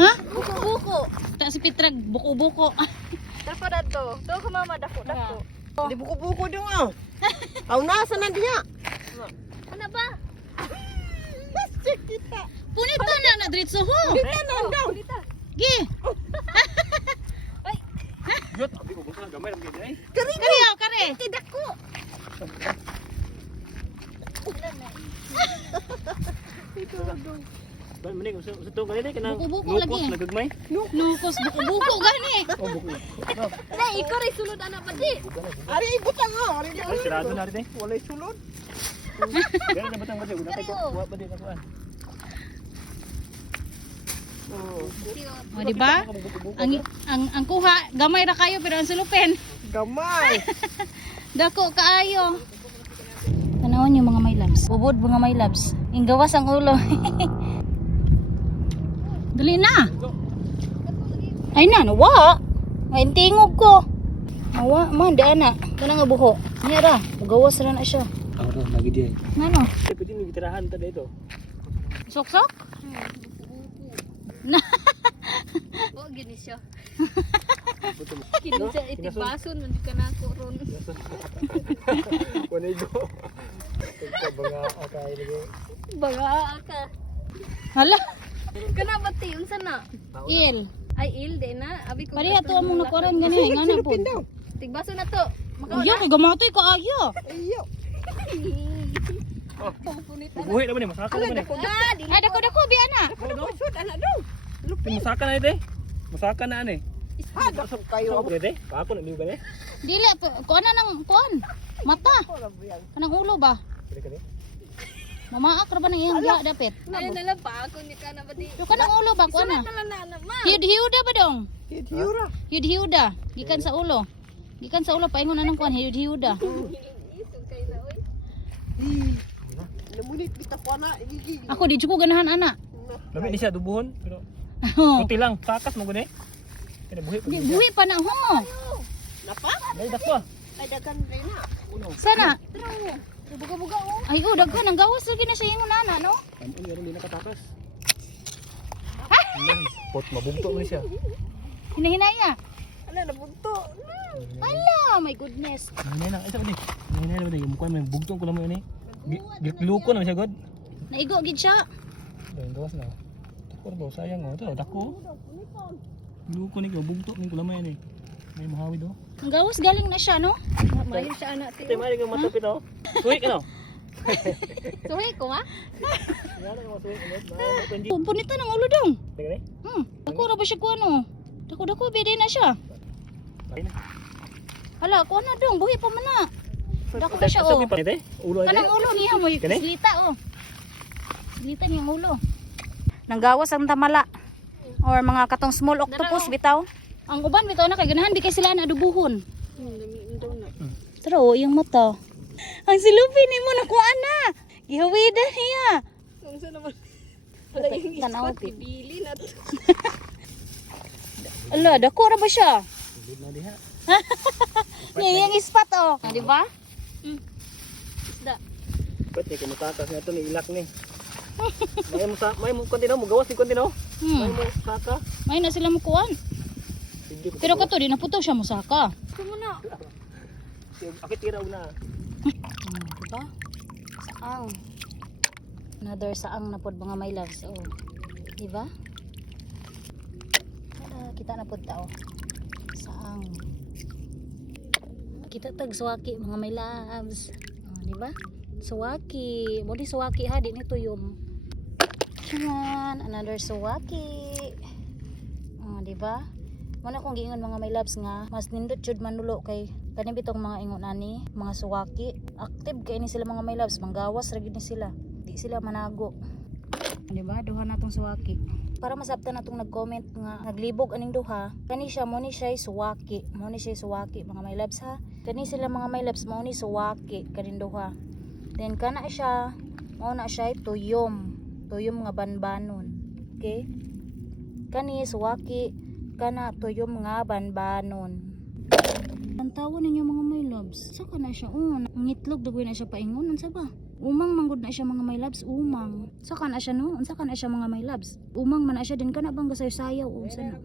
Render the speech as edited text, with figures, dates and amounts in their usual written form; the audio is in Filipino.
Ha? Buko-buko. Ta si Pitrag buko-buko. Dako na to. To ko mama dako. Di buko-buko dong ah. Kau nasa na diya. Ano ba? Check kita. Punita na diretso ho. Kita na daw. Gi. Yot, abi ko buka gamay lang gid ay. Kare kare. Tidak ko. Ban mani usa to gani kanang Buko-buko lagi. nagagmay. Lukos buko-buko gani. Oh buko. Na ikaw rin sulod ana pa di. Ari ibutang ah. Ari Ay sirado na rin eh. walay sulod. Gani na batang basi una kay ko. Wa ba di na kuan. O di ba? Ang kuha gamay ra kayo pero ang sulupen Gamay. dako kaayo. Tanawon yung mga may labs. Ubod mga may labs. Ing gawas ang ulo. Dali na. Ay na, nawa. Ay tingog ko. Nawa, man di ana. Kana nga buho. Nya ra, gawas ra na siya. Aro lagi di. Ngano? Pwede mi gitirahan ta dito. Sok-sok? Na. O gini siya. Kini sa itibason man di ka nako ron. Kuno ido. Ito banga akay lagi. Baga ka. Hala, Kana ba ti unsa na? il. Ay il de na. Abi ko. Pariha to among nakuran gani ngana po. Tigbaso na to. Iya kay gamatoy kaayo. Iyo. Buhi naman ni masaka naman ni. Ay dako bi ana. Sud ana daw. Masaka na ite. Masaka na ani. Ha, dasok kayo. Pwede? Pa ako na liw gani. Dili kuan na nang kuan. Mata. Kanang ulo ba? Pwede ka ni. Mamaak ra ba nang iyang giya dapit? Ay na lang pa ako ni kana ba di. Yo kanang ulo ba kuan na? Kala na ma. Hiud-hiuda ba dong? Hiyura. Hiud-hiuda. Gikan sa ulo. Gikan sa ulo paingon na nang kuan hiud-hiuda. Isog kay na oy. Namunit kita ko na. Igigi. Ako di ko ganahan ana. Lami ni siya dubuhon pero Oh. puti lang takas mo gani. Kaya buhi pa. Di buhi pa na ho. Napa? Dai dako. Ay dagan rin na. Sana. Buga-buga oh. Ay daghan ang gawas lagi na sa ingon ana no. Ano yun hindi nakatakas. Pot mabugto mo ni siya. Hinahinaya. Ala nabunto. Ala, my goodness. Hinay lang, isa ba di? Hinay lang ba di? Yung mukha may bugtong ko lang mo yun eh. Luko naman siya, God. Naigo gid siya. Ayun, gawas na. Takor ba, sayang oh. Ito, dako. Luko ni ko, bugto ni ko lang mo yan eh. May mahawi do. Ang gawas galing na siya no. Mayo siya ana ti. Ito, may kang matapit oh. Suwik ano? Tuwi ko ha. Yan ang masuwik ano? Punita ng ulo dong. Teka ni? Dako ra ba siya kuan no? Dako bede na siya. Ayun na. Hala, kuan na dong, buhi pa man na. Dako ba siya oh. Sabi pa ito eh? Ulo ay Kanang ulo niya mo Kani? silita oh. Silita niyang ulo. Nanggawas ang tamala or mga katong small octopus bitaw. Ang uban bitaw na kay ganahan di kay sila na adubuhon. Pero yung mata. Ang silupin ni mo nakuha na. Gihawidan niya. Unsa naman? Wala yung Tanaw, ispat ibili na to. Ala, dako ra ba siya? Hindi na diha. Yung ispat oh. Ah, di ba? Isda. Ba't ni kumatakas nga ito ni ilak ni. May mo konti no, magawas ni konti no. May mo saka. May na sila mukuan. Hindi ko. Pero kato di naputo siya musaka. Kumo na. Akit tira na. Diba? Saang. Another saang na pod mga my loves. Oh. Diba? Kita na pod tao. Saang. Kita tag suwaki mga my loves. Oh, diba? Suwaki. Mo di suwaki ha, di ni tuyom. Yan, another suwaki. Oh, diba? Muna kong giingon mga my loves nga, mas nindot jud manulo kay kani bitong mga ingon ani, mga suwaki. Active kay ni sila mga my loves, manggawas ra gid ni sila. Di sila manago. Di ba? Duha natong suwaki. Para masabtan natong nag-comment nga naglibog aning duha, kani siya mo ni siya suwaki. Mo ni siya suwaki mga my loves ha. Kani sila mga my loves mo ni suwaki kaning duha. Then kana siya, mo na siya tuyom. Tuyom nga banbanon. Okay? Kani suwaki kana tuyom nga banbanon. Ang tawa ninyo mga my loves. Saka na siya. Ang itlog dagoy na siya paingon. Unsa ba? Umang manggod na siya mga my loves, umang. Sa ka na siya no? Unsa ka na siya mga my loves? Umang man na siya din ka na bang gasayo-sayaw o unsa na?